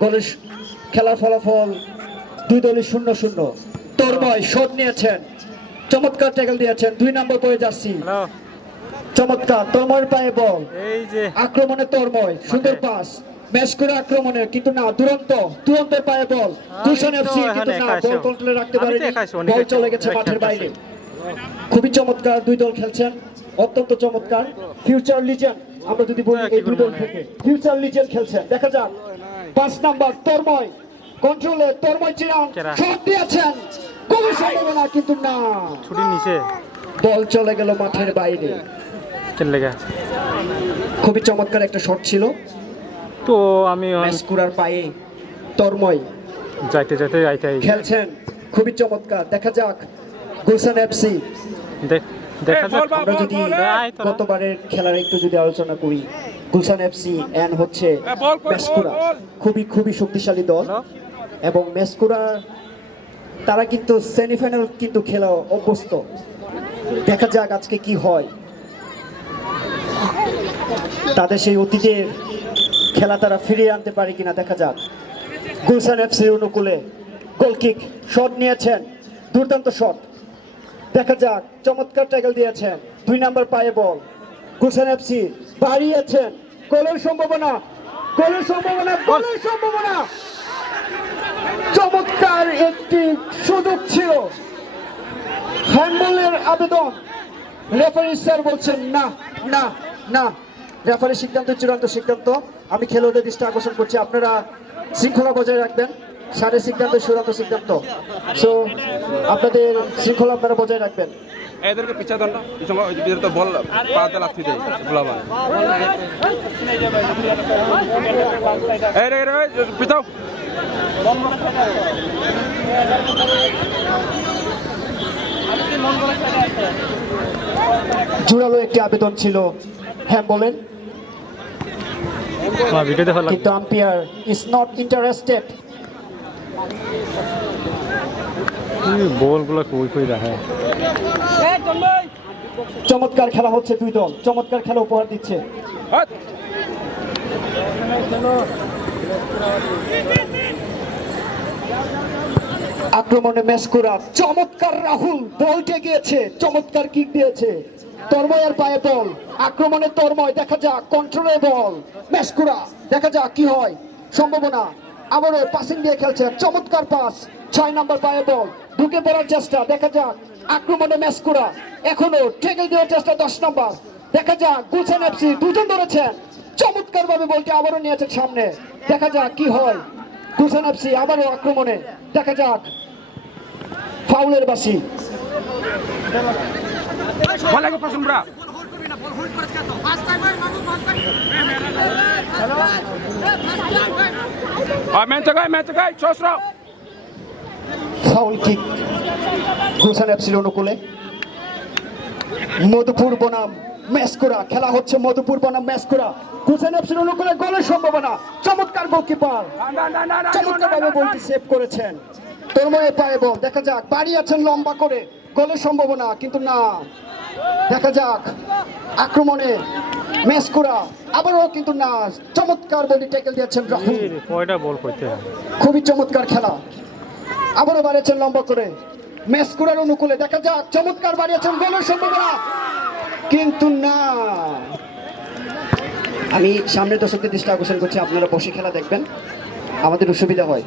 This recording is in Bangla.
গোলের খেলার ফলাফল দুই দলই শূন্য শূন্য। তর্ময় শট নিয়েছেন। চমৎকার ট্যাকল দিয়েছেন। দুই নম্বর বয়ে যাচ্ছি চমৎকার তর্ময়ের পায়ে বল। আক্রমণে তর্ময় সুন্দর পাস ম্যাচ করে আক্রমণে কিন্তু না দুরন্ত দুরন্ত পায়ে বল। কুশন তো এফসি কিন্তু না বল কন্ট্রোলে রাখতে পারেনি। বল চলে গেছে মাঠের বাইরে। খুবই চমৎকার দুই দল খেলছেন। অত্যন্ত চমৎকার। ফিউচার লিজেন্ড আমরা যদি বলি হ্যাঁ, এই দুই দল থেকে। ফিউচার লিজেন্ড খেলছেন। দেখা যাক। পাঁচ নাম্বার তর্ময় কন্ট্রোলে তর্ময় চিরান? শট দিয়েছেন। গোলের সম্ভাবনা কিন্তু না। ছুটির নিচে বল চলে গেল মাঠের বাইরে। খুবই চমৎকার একটা শট ছিল। তো আমি এখন পায়ে তর্ময় যাইতে যাইতে যাইতে খেলছেন। খুবই চমৎকার। দেখা যাক গুলশান এফসি। দেখ আমরা যদি গতবারের খেলার একটু যদি আলোচনা করি গুলশান এফসি এন হচ্ছে মেসকুরা খুবই খুবই শক্তিশালী দল। এবং মেসকুরা তারা কিন্তু সেমিফাইনাল কিন্তু খেলা অভ্যস্ত। দেখা যাক আজকে কি হয়। তাদের সেই অতীতের খেলা তারা ফিরিয়ে আনতে পারে কিনা দেখা যাক। গুলশান এফসির অনুকূলে গোলকিক শট নিয়েছেন। দুর্দান্ত শট দেখা যাক, চমৎকার ট্যাকল দিয়েছেন। দুই নাম্বার পায়ে বল গুলশান এফসি বাড়িয়েছেন। গোলের সম্ভাবনা গোলের সম্ভাবনা গোলের সম্ভাবনা। চমৎকার একটি সুযোগ ছিল। হ্যান্ডবলের আবেদন। রেফারি স্যার বলছেন, না না না। রেফারি সিদ্ধান্ত, চূড়ান্ত সিদ্ধান্ত। আমি খেলোয়াড়দের দৃষ্টি আকর্ষণ করছি। আপনারা শৃঙ্খলা বজায় রাখবেন। সাড়ে সিদ্ধান্ত চূড়ান্ত সিদ্ধান্ত। সো আপনাদের শৃঙ্খলা আপনারা বজায় রাখবেন। এদেরকে পিছা দেন তো বল পাতে লাথি দেয় গোলাবান এই রে রে পিছাও। জোরালো একটি আবেদন ছিল। হ্যাঁ বলেন। লাগবে। কিন্তু আম্পায়ার ইজ নট ইন্টারেস্টেড বলগুলো কই কই দেখে। চমৎকার খেলা হচ্ছে দুই দল। চমৎকার খেলা উপহার দিচ্ছে। আক্রমণে মেসকুরা। চমৎকার রাহুল বলটে গিয়েছে। চমৎকার কিক দিয়েছে। তর্ময়ের পায়ে বল। আক্রমণে তর্ময় দেখা যাক কন্ট্রোলে বল। মেসকুরা দেখা যাক কি হয়। সম্ভাবনা। আবারও পাসিং দিয়ে খেলছেন। চমৎকার পাস ছয় নাম্বার পায়ে বল ঢুকে পড়ার চেষ্টা। দেখা যাক। আক্রমণে মেসকুরা এখনও ঠেকে দেওয়ার চেষ্টা দশ নম্বর দেখা যাক। গুলশান এফসি দুজন ধরেছেন। চমৎকার ভাবে বলটি আবারও নিয়েছেন সামনে। দেখা যাক কি হয়। গুলশান এফসি আবারও আক্রমণে। দেখা যাক। ফাউলের বাসি। ম্যাচ গায় ছশরা ফাউল কিক গুলশান এফসির অনুকূলে মধুপুর বনাম, মেসকোরা। খেলা হচ্ছে মধুপুর বনাম, মেসকোরা। গুলশান এফসির অনুকূলে গোলের সম্ভাবনা। চমৎকার গোলকিপার না না না না চমৎকার ভাবে বলটি সেভ করেছেন। তন্ময়ে পায়ে বল দেখা যাক বাড়িয়েছেন লম্বা করে। গোলের সম্ভাবনা, কিন্তু না। দেখা যাক, আক্রমণে মেসকোরা আবারও কিন্তু না চমৎকার বলি ট্যাকেল দিয়েছেন রাহুল। কয়টা বল কইতে খুবই চমৎকার খেলা। আবারও বাড়িয়েছেন লম্বা করে। মেসকুরার অনুকূলে দেখা যাক চমৎকার বাড়িয়েছেন গোলের সম্ভাবনা কিন্তু না। আমি সামনের দর্শকদের দৃষ্টি আকর্ষণ করছি আপনারা বসে খেলা দেখবেন। আমাদের অসুবিধা হয়।